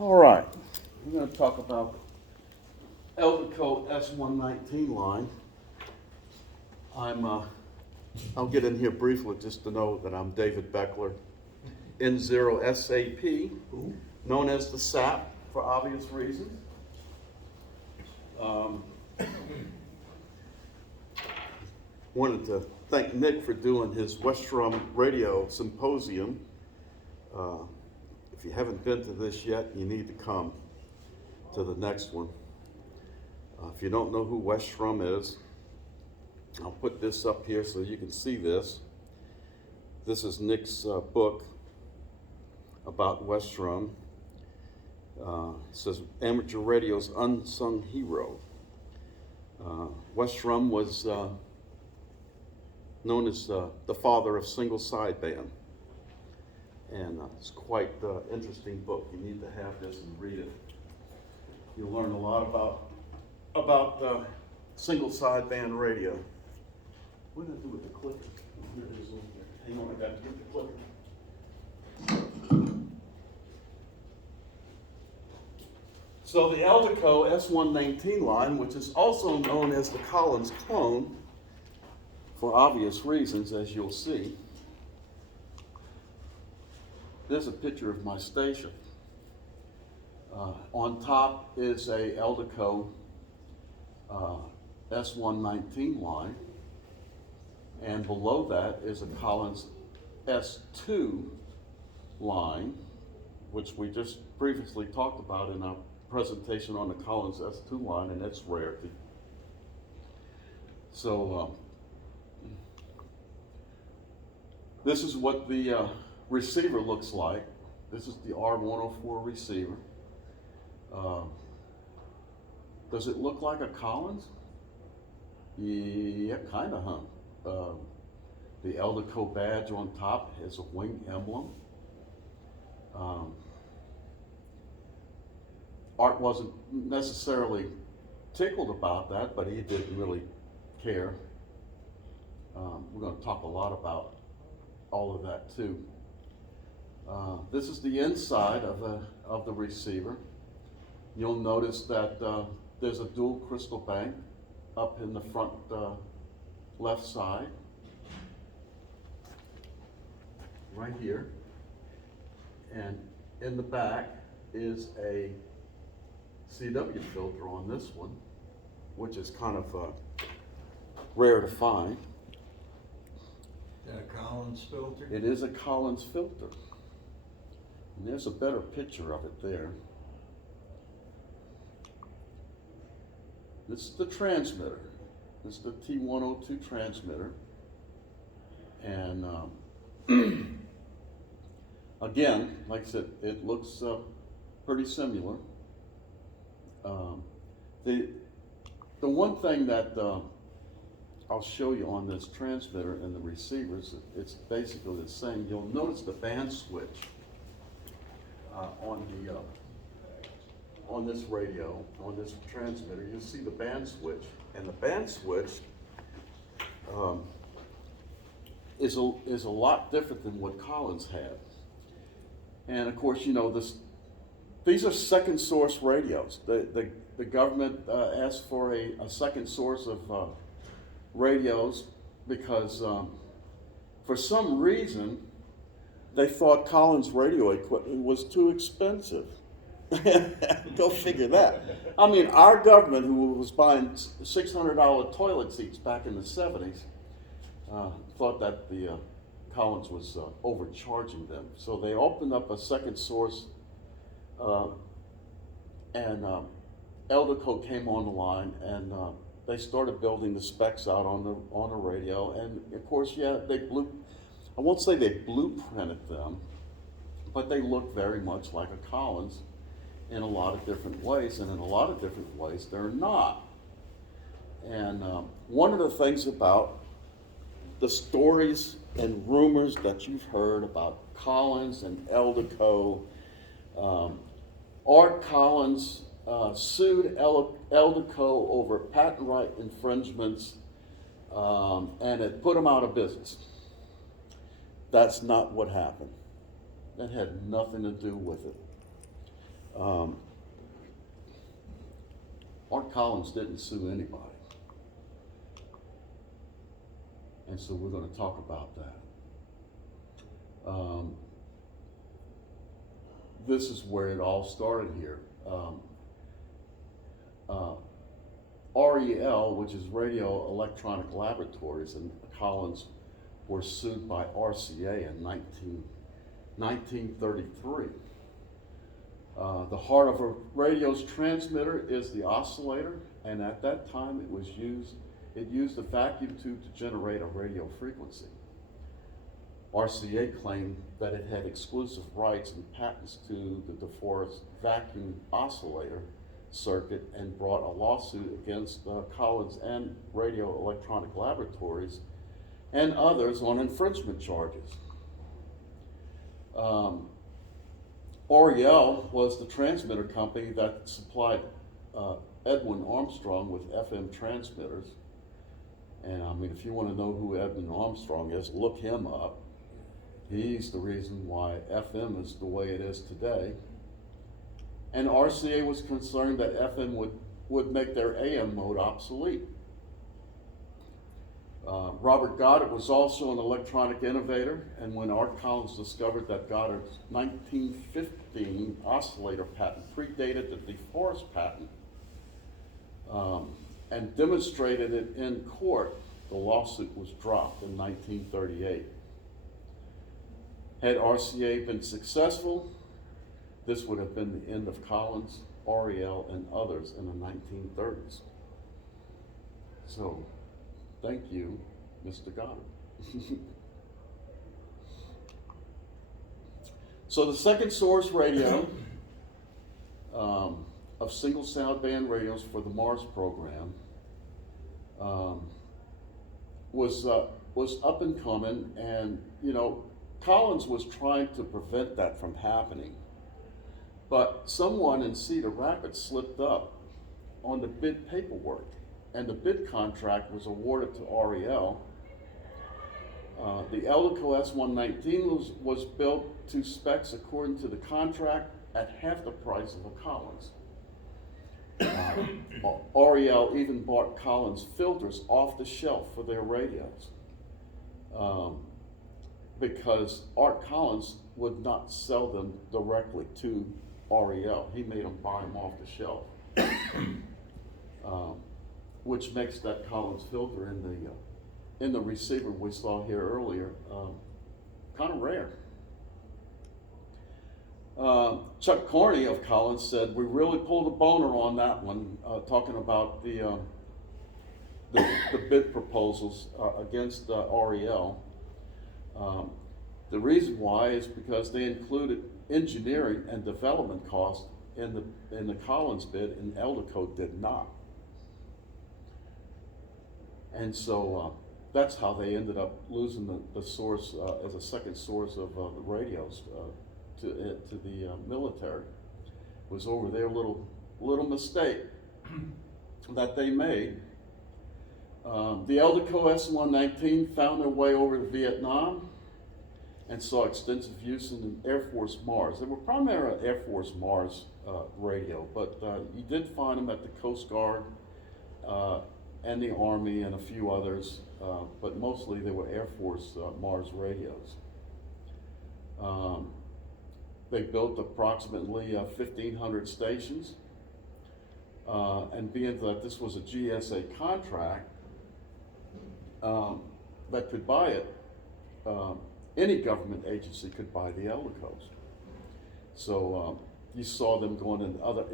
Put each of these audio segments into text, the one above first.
All right, we're going to talk about Eldico S-119 line. I'll get in here briefly just to know that I'm David Beckler, N0SAP, known as the SAP for obvious reasons. Wanted to thank Nick for doing his Westrum Radio Symposium. If you haven't been to this yet, you need to come to the next one. If you don't know who Westrum is, I'll put this up here so you can see this. This is Nick's book about Westrum. It says Amateur Radio's Unsung Hero. Westrum was known as the father of single sideband. And it's quite an interesting book. You need to have this and read it. You'll learn a lot about single sideband radio. What did I do with the clicker? Here it is over there. Hang on, I got to get the clicker. So the Eldico S-119 line, which is also known as the Collins clone, for obvious reasons, as you'll see. There's a picture of my station. On top is a Eldico S-119 line, and below that is a Collins S2 line, which we just previously talked about in our presentation on the Collins S2 line and its rarity. So this is what the receiver looks like. This is the R104 receiver. Does it look like a Collins? Yeah, kind of, huh? The Eldico badge on top has a wing emblem. Art wasn't necessarily tickled about that, but he didn't really care. We're going to talk a lot about all of that too. This is the inside of the receiver. You'll notice that there's a dual crystal bank up in the front left side, right here. And in the back is a CW filter on this one, which is kind of rare to find. Is that a Collins filter? It is a Collins filter. And there's a better picture of it there. This is the transmitter. This is the T102 transmitter. And again, like I said, it looks pretty similar. The one thing that I'll show you on this transmitter and the receivers, it's basically the same. You'll notice the band switch on this radio, on this transmitter. You'll see the band switch, and the band switch is a lot different than what Collins had. And of course, you know, these are second source radios. The government asked for a second source of radios because for some reason they thought Collins radio equipment was too expensive. Go figure that. I mean, our government, who was buying $600 toilet seats back in the 70s, thought that the Collins was overcharging them. So they opened up a second source, and Eldico came on the line, and they started building the specs out on the radio. And of course, yeah, I won't say they blueprinted them, but they look very much like a Collins in a lot of different ways, and in a lot of different ways they're not. And one of the things about the stories and rumors that you've heard about Collins and Eldico, Art Collins sued Eldico over patent right infringements, and it put him out of business. That's not what happened. That had nothing to do with it. Um, Art Collins didn't sue anybody. And so we're going to talk about that. This is where it all started here. REL, which is Radio Electronic Laboratories, and Collins were sued by RCA in 1933. The heart of a radio's transmitter is the oscillator, and at that time it used a vacuum tube to generate a radio frequency. RCA claimed that it had exclusive rights and patents to the DeForest vacuum oscillator circuit and brought a lawsuit against Collins and Radio Electronic Laboratories and others on infringement charges. REL was the transmitter company that supplied Edwin Armstrong with FM transmitters. And I mean, if you want to know who Edwin Armstrong is, look him up. He's the reason why FM is the way it is today. And RCA was concerned that FM would make their AM mode obsolete. Robert Goddard was also an electronic innovator, and when Art Collins discovered that Goddard's 1915 oscillator patent predated the DeForest patent and demonstrated it in court, the lawsuit was dropped in 1938. Had RCA been successful, this would have been the end of Collins, REL, and others in the 1930s. So, thank you, Mr. Goddard. So the second source radio of single sound band radios for the Mars program was up and coming, and Collins was trying to prevent that from happening. But someone in Cedar Rapids slipped up on the bid paperwork, and the bid contract was awarded to REL. The Eldico S-119 was built to specs according to the contract at half the price of a Collins. REL even bought Collins filters off the shelf for their radios because Art Collins would not sell them directly to REL. He made them buy them off the shelf, which makes that Collins filter in the receiver we saw here earlier kind of rare. Chuck Carney of Collins said, "We really pulled a boner on that one," talking about the bid proposals against REL. The reason why is because they included engineering and development costs in the Collins bid, and Eldico did not. And so that's how they ended up losing the source as a second source of the radios to the military. It was over their little mistake that they made. The Eldico S-119 found their way over to Vietnam and saw extensive use in Air Force Mars. They were primarily Air Force Mars radio, but you did find them at the Coast Guard and the Army and a few others, but mostly they were Air Force Mars radios. They built approximately 1,500 stations, and being that this was a GSA contract that could buy it, any government agency could buy the Eldicos. So you saw them going into other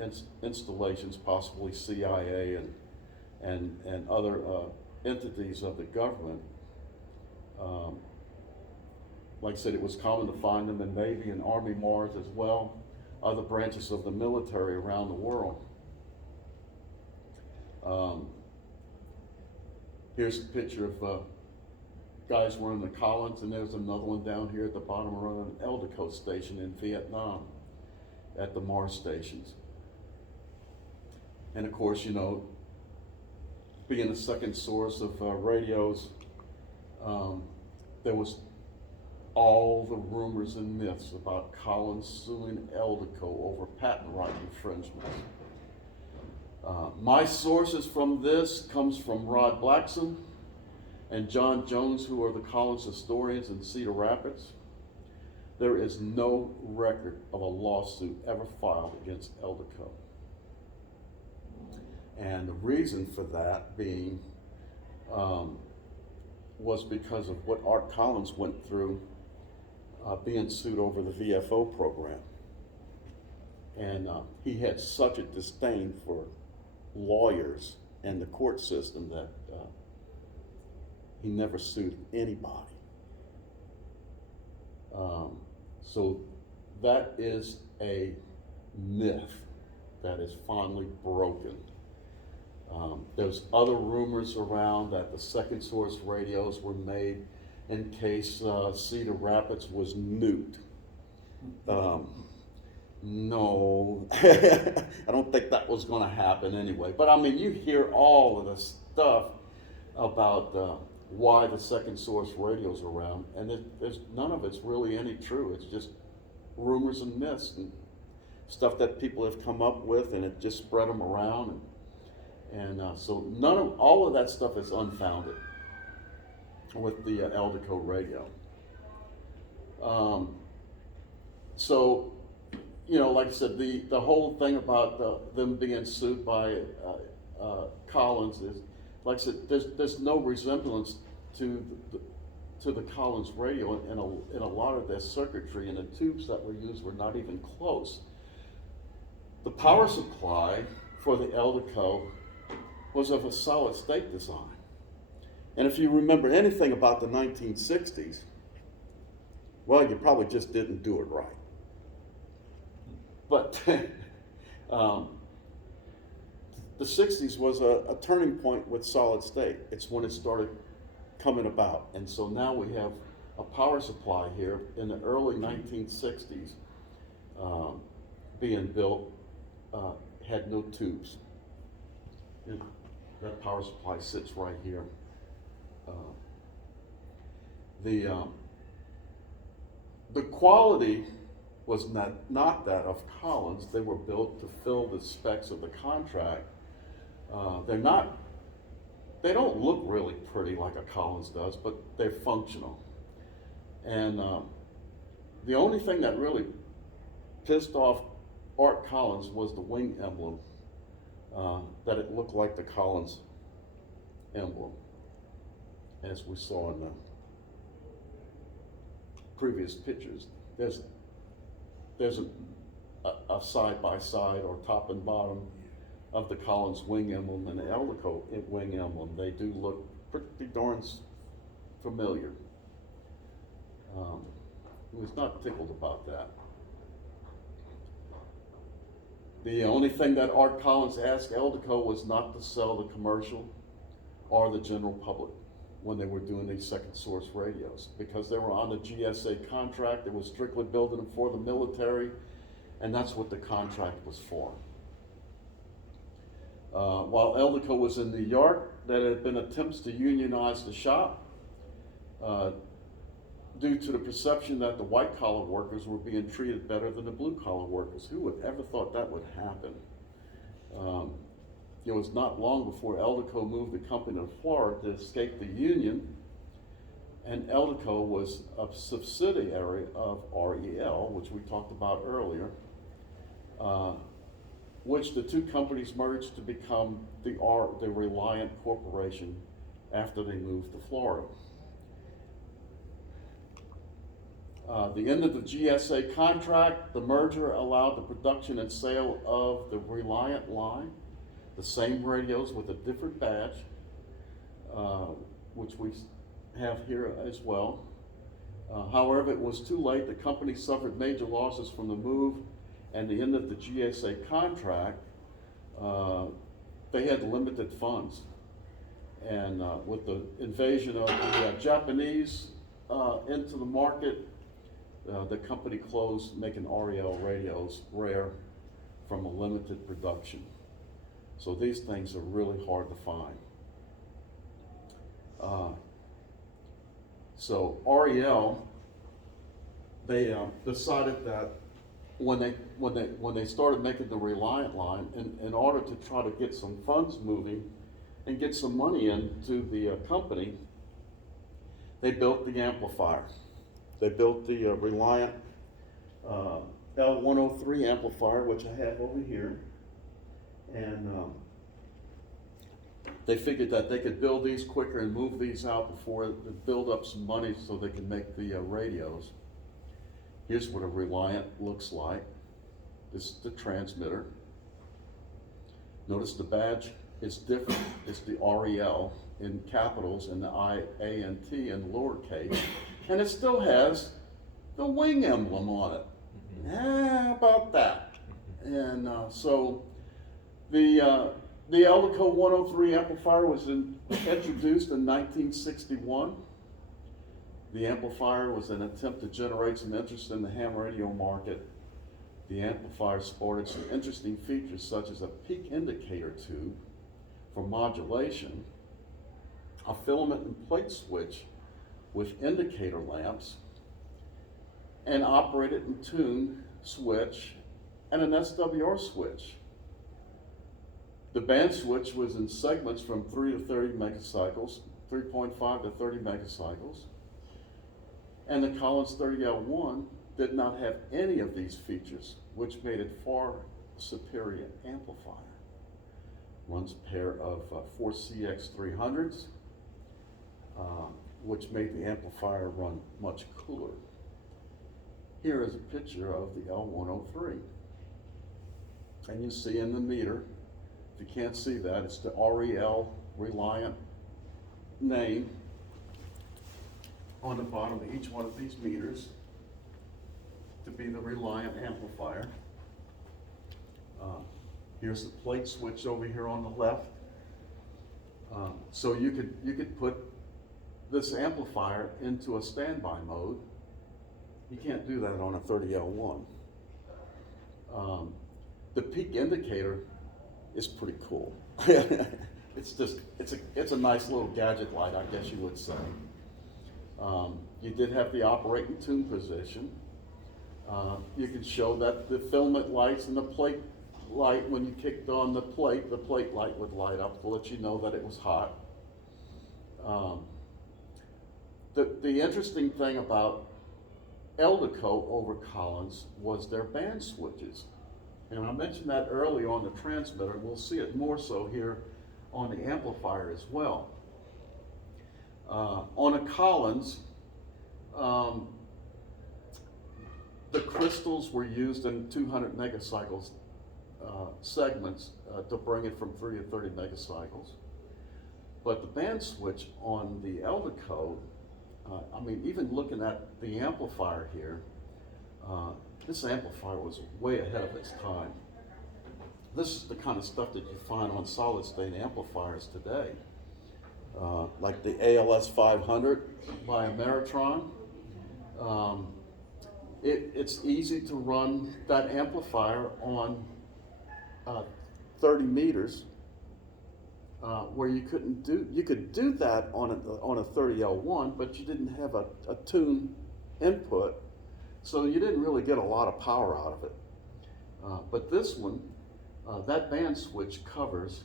installations, possibly CIA and other entities of the government. Like I said, it was common to find them in Navy and Army Mars as well, other branches of the military around the world. Here's a picture of guys wearing the Collins, and there's another one down here at the bottom of an Eldico station in Vietnam at the Mars stations. And of course, being the second source of radios, there was all the rumors and myths about Collins suing Eldico over patent right infringements. My sources from this comes from Rod Blackson and John Jones, who are the Collins historians in Cedar Rapids. There is no record of a lawsuit ever filed against Eldico. And the reason for that being was because of what Art Collins went through being sued over the VFO program. And he had such a disdain for lawyers and the court system that he never sued anybody. So that is a myth that is finally broken. There's other rumors around that the second source radios were made in case Cedar Rapids was nuked. No, I don't think that was going to happen anyway. But I mean, you hear all of the stuff about why the second source radio's around, and there's none of it's really any true. It's just rumors and myths and stuff that people have come up with, and it just spread them around. And so all of that stuff is unfounded with the Eldico radio. So, you know, like I said, the whole thing about them being sued by Collins is, like I said, there's no resemblance to the Collins radio in a lot of their circuitry, and the tubes that were used were not even close. The power supply for the Eldico was of a solid state design. And if you remember anything about the 1960s, well, you probably just didn't do it right. But the 60s was a turning point with solid state. It's when it started coming about. And so now we have a power supply here in the early 1960s being built, had no tubes. And that power supply sits right here. The quality was not that of Collins. They were built to fill the specs of the contract. They don't look really pretty like a Collins does, but they're functional. And the only thing that really pissed off Art Collins was the wing emblem, that it looked like the Collins emblem, as we saw in the previous pictures. There's a side-by-side or top and bottom of the Collins wing emblem and the Eldico wing emblem. They do look pretty darn familiar. He was not tickled about that. The only thing that Art Collins asked Eldico was not to sell the commercial or the general public when they were doing these second source radios, because they were on the GSA contract. They were strictly building them for the military, and that's what the contract was for. While Eldico was in New York, there had been attempts to unionize the shop due to the perception that the white-collar workers were being treated better than the blue-collar workers. Who would ever thought that would happen? It was not long before Eldico moved the company to Florida to escape the union, and Eldico was a subsidiary of REL, which we talked about earlier, which the two companies merged to become the RELiant Corporation after they moved to Florida. The end of the GSA contract, the merger allowed the production and sale of the RELiant Line, the same radios with a different badge, which we have here as well. However, it was too late. The company suffered major losses from the move and the end of the GSA contract. They had limited funds. And with the invasion of the Japanese into the market, the company closed, making REL radios rare from a limited production. So these things are really hard to find. So REL they decided that when they started making the RELiant Line, in order to try to get some funds moving and get some money into the company, they built the amplifier. They built the RELiant L103 amplifier, which I have over here, and they figured that they could build these quicker and move these out before they build up some money so they can make the radios. Here's what a RELiant looks like. This is the transmitter. Notice the badge is different. It's the REL in capitals and the IANT in lowercase, and it still has the wing emblem on it. How about that? And so the Eldico 103 amplifier was introduced in 1961. The amplifier was an attempt to generate some interest in the ham radio market. The amplifier sported some interesting features such as a peak indicator tube for modulation, a filament and plate switch with indicator lamps, an operated and tuned switch, and an SWR switch. The band switch was in segments from 3 to 30 megacycles, 3.5 to 30 megacycles. And the Collins 30L1 did not have any of these features, which made it far superior amplifier. Runs a pair of 4 CX300s, which made the amplifier run much cooler. Here is a picture of the L103. And you see in the meter, if you can't see that, it's the REL RELiant name on the bottom of each one of these meters to be the RELiant amplifier. Here's the plate switch over here on the left. So you could put this amplifier into a standby mode. You can't do that on a 30L1. The peak indicator is pretty cool. It's a nice little gadget light, I guess you would say. You did have the operate and tune position. You could show that the filament lights and the plate light, when you kicked on the plate light would light up to let you know that it was hot. The interesting thing about Eldico over Collins was their band switches. And I mentioned that earlier on the transmitter. We'll see it more so here on the amplifier as well. On a Collins, the crystals were used in 200 megacycles segments to bring it from 3 to 30 megacycles. But the band switch on the Eldico, I mean, even looking at the amplifier here, this amplifier was way ahead of its time. This is the kind of stuff that you find on solid-state amplifiers today, like the ALS 500 by Ameritron. It's easy to run that amplifier on 30 meters, where you could do that on a 30L1, but you didn't have a tune input, so you didn't really get a lot of power out of it. But this one, that band switch covers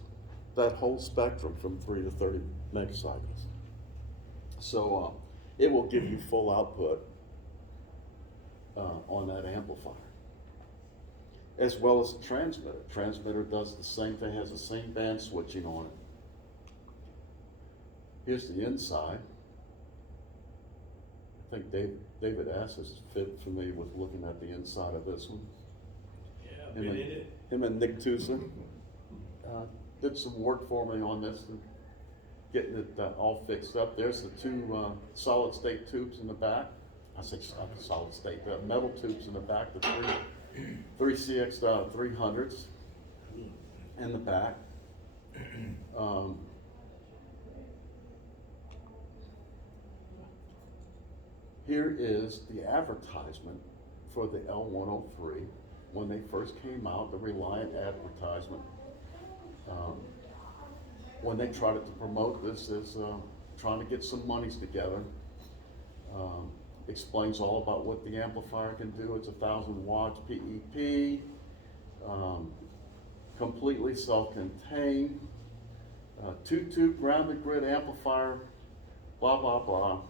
that whole spectrum from 3 to 30 megacycles. So it will give you full output on that amplifier, as well as the transmitter. Transmitter does the same thing, has the same band switching on it. Here's the inside. I think David Ass is familiar with looking at the inside of this one. Yeah, been in it. Him and Nick Tusa did some work for me on this and getting it all fixed up. There's the two solid state tubes in the back. I say solid state, the metal tubes in the back, the three CX 300s in the back. Here is the advertisement for the L103 when they first came out, the RELiant advertisement. When they tried to promote this as trying to get some monies together. explains all about what the amplifier can do. It's 1,000 watts PEP, completely self-contained, 2-tube grounded grid amplifier, blah, blah, blah,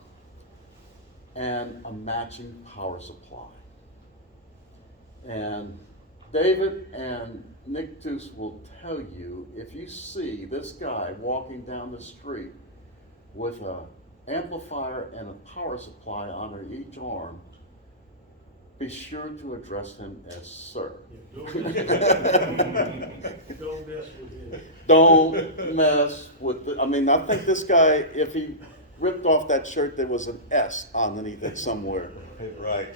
and a matching power supply. And David and Nick Toos will tell you, if you see this guy walking down the street with an amplifier and a power supply under each arm, be sure to address him as sir. Don't mess with him. Don't mess with I mean, I think this guy, if he ripped off that shirt, there was an S underneath it somewhere. Right.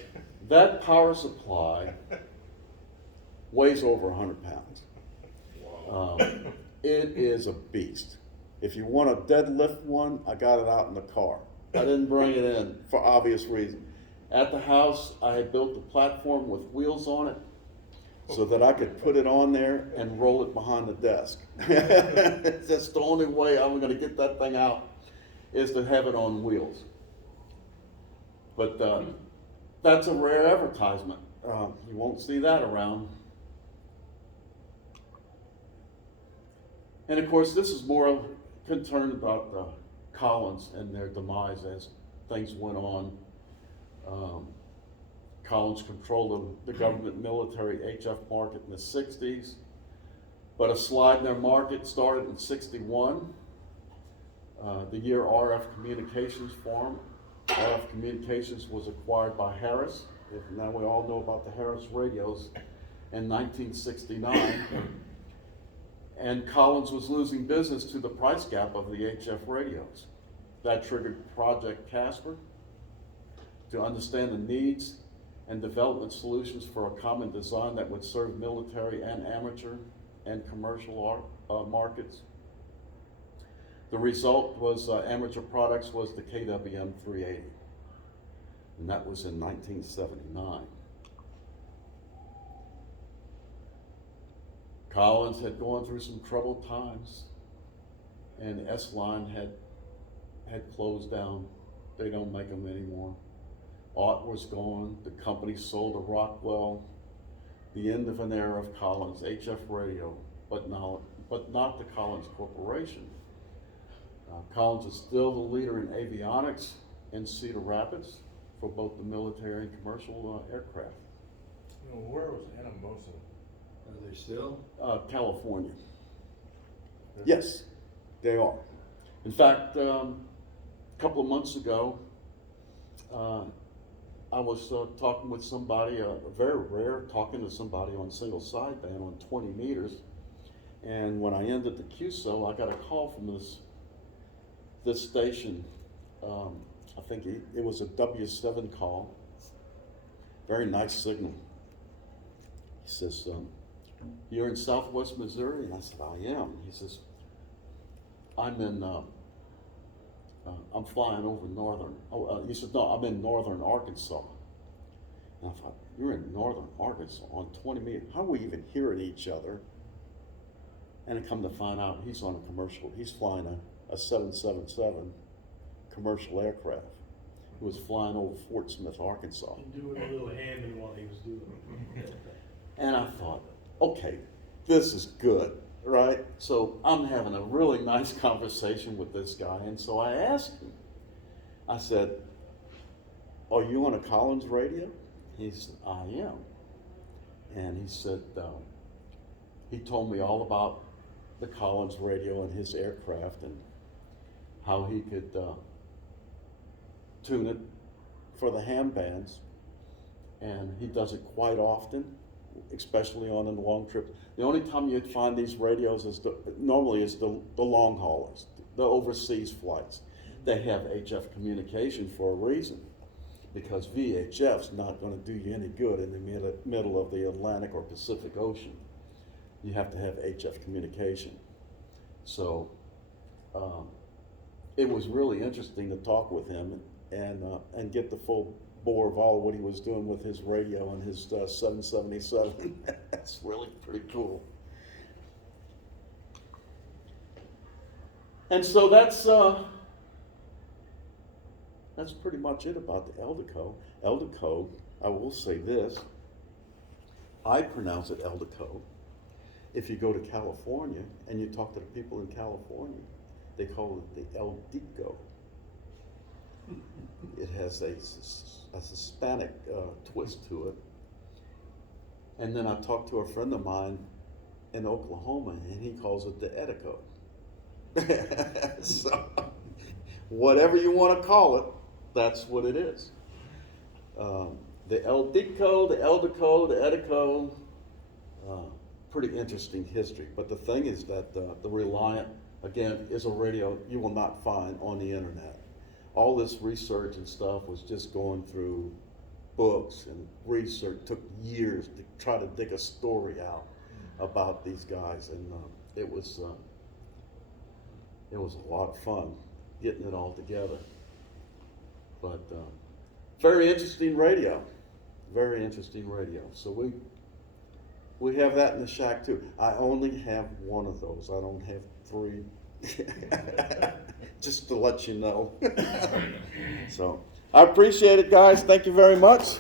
That power supply weighs over 100 pounds. Wow. It is a beast. If you want to deadlift one, I got it out in the car. I didn't bring it in for obvious reasons. At the house, I had built a platform with wheels on it so that I could put it on there and roll it behind the desk. That's the only way I'm going to get that thing out, is to have it on wheels. But that's a rare advertisement. You won't see that around. And of course, this is more concerned about Collins and their demise as things went on. Collins controlled the government military HF market in the 60s, but a slide in their market started in 61. The year RF Communications formed. RF Communications was acquired by Harris. Now we all know about the Harris radios in 1969. And Collins was losing business to the price gap of the HF radios. That triggered Project Casper to understand the needs and development solutions for a common design that would serve military and amateur and commercial markets. The result was amateur products was the KWM 380, and that was in 1979. Collins had gone through some troubled times, and S-Line had closed down. They don't make them anymore. Ott was gone. The company sold to Rockwell. The end of an era of Collins HF radio, but not the Collins Corporation. Collins is still the leader in avionics in Cedar Rapids for both the military and commercial aircraft. Where was N0SAP? Are they still? California. Yes, they are. In fact, a couple of months ago, I was talking with somebody, very rare, talking to somebody on single sideband on 20 meters. And when I ended the QSO, I got a call from this station. I think it was a W7 call. Very nice signal. He says, "You're in Southwest Missouri?" And I said, "I am." He says, I'm flying over northern. He said, "No, I'm in northern Arkansas." And I thought, "You're in northern Arkansas on 20 meters. How are we even hearing each other?" And I come to find out he's on a commercial. He's flying a 777 commercial aircraft. He was flying over Fort Smith, Arkansas. And doing a little hamming while he was doing it. And I thought, okay, this is good, right? So I'm having a really nice conversation with this guy. And so I asked him, I said, "Are you on a Collins radio?" He said, "I am." And he said, he told me all about the Collins radio and his aircraft and how he could tune it for the ham bands. And he does it quite often, especially on a long trip. The only time you'd find these radios is normally the long haulers, the overseas flights. They have HF communication for a reason, because VHF's not going to do you any good in the middle of the Atlantic or Pacific Ocean. You have to have HF communication. So it was really interesting to talk with him and get the full bore of all of what he was doing with his radio and his 777. That's really pretty cool. And so that's That's pretty much it about the Eldico. Eldico, I will say this, I pronounce it Eldico. If you go to California and you talk to the people in California, they call it the Eldico. It has a Hispanic twist to it. And then I talked to a friend of mine in Oklahoma, and he calls it the Edico. So, whatever you want to call it, that's what it is. The Eldico, the Eldico, the Edico, pretty interesting history. But the thing is that the RELiant, again, is a radio you will not find on the internet. All this research and stuff was just going through books and research. Took years to try to dig a story out about these guys, and it was a lot of fun getting it all together. But very interesting radio, very interesting radio. So we have that in the shack too. I only have one of those. I don't have three. Just to let you know. So I appreciate it, guys. Thank you very much.